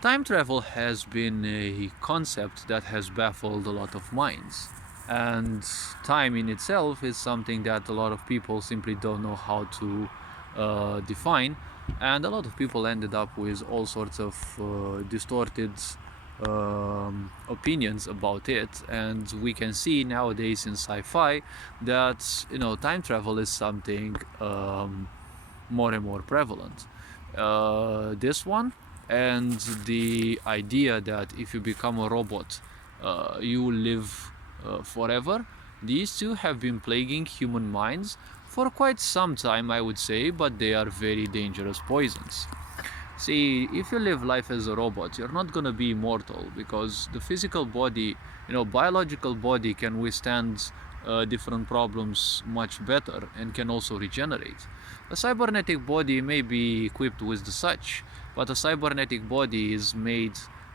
Time travel has been a concept that has baffled a lot of minds. And time in itself is something that a lot of people simply don't know how to define. And a lot of people ended up with all sorts of distorted opinions about it. And we can see nowadays in sci-fi that time travel is something more and more prevalent. This one and the idea that if you become a robot, you live forever. These two have been plaguing human minds for quite some time, I would say, but they are very dangerous poisons. See, if you live life as a robot, you're not gonna be immortal because the physical body, biological body can withstand different problems much better and can also regenerate. A cybernetic body may be equipped with the such, but a cybernetic body is made,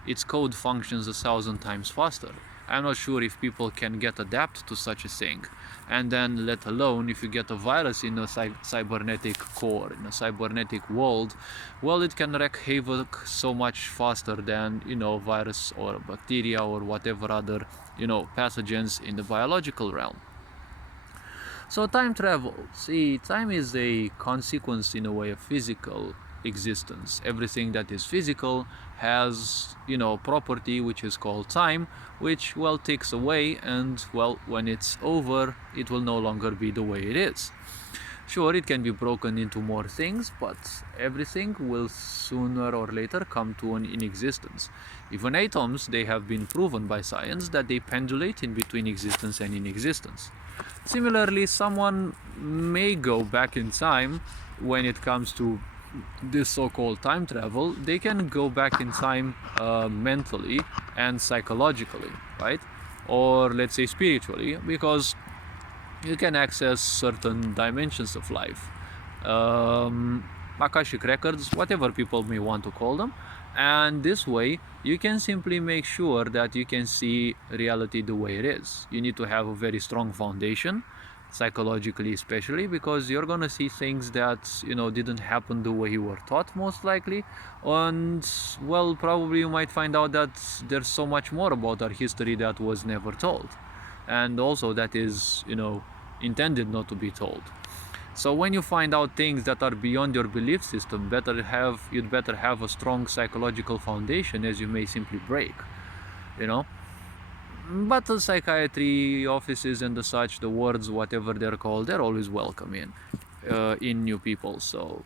its code functions 1,000 times faster. I'm not sure if people can get adapt to such a thing. And then let alone if you get a virus in a cybernetic core, in a cybernetic world, well, it can wreak havoc so much faster than, virus or bacteria or whatever other, pathogens in the biological realm. So time travel, see, time is a consequence in a way of physical existence. Everything that is physical has, property which is called time, which, well, takes away, and, well, when it's over, it will no longer be the way it is. Sure, it can be broken into more things, but everything will sooner or later come to an inexistence. Even atoms, they have been proven by science that they pendulate in between existence and inexistence. Similarly, someone may go back in time when it comes to this so-called time travel. They can go back in time mentally and psychologically, right? Or let's say spiritually, because you can access certain dimensions of life, Akashic records, whatever people may want to call them. And this way you can simply make sure that you can see reality the way it is. You need to have a very strong foundation, psychologically especially, because you're gonna see things that didn't happen the way you were taught, most likely. And, well, probably you might find out that there's so much more about our history that was never told, and also that is intended not to be told. So when you find out things that are beyond your belief system, you'd better have a strong psychological foundation, as you may simply break, But the psychiatry offices and the such, the wards, whatever they're called, they're always welcome in new people. So,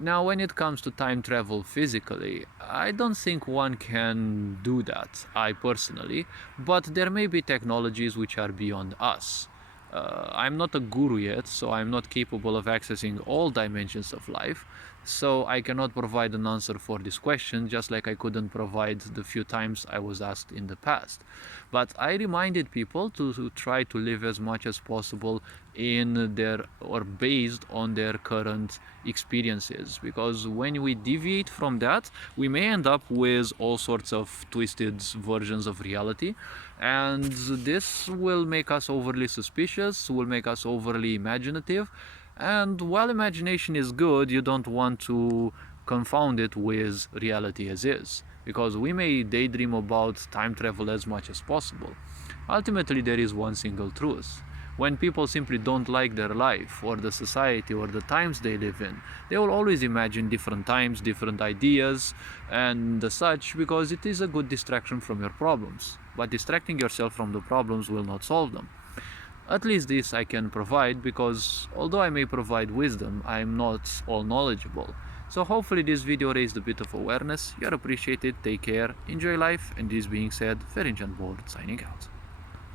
Now, when it comes to time travel physically, I don't think one can do that, I personally, but there may be technologies which are beyond us. I'm not a guru yet, so I'm not capable of accessing all dimensions of life, so I cannot provide an answer for this question, just like I couldn't provide the few times I was asked in the past. But I reminded people to try to live as much as possible in their, or based on their current experiences, because when we deviate from that, we may end up with all sorts of twisted versions of reality, and this will make us overly suspicious, will make us overly imaginative. And while imagination is good, you don't want to confound it with reality as is, because we may daydream about time travel as much as possible. Ultimately, there is one single truth. When people simply don't like their life or the society or the times they live in, they will always imagine different times, different ideas and such, because it is a good distraction from your problems. But distracting yourself from the problems will not solve them. At least this I can provide, because although I may provide wisdom, I am not all knowledgeable. So hopefully this video raised a bit of awareness. You're appreciated, take care, enjoy life, and this being said, Ferinjan Board signing out.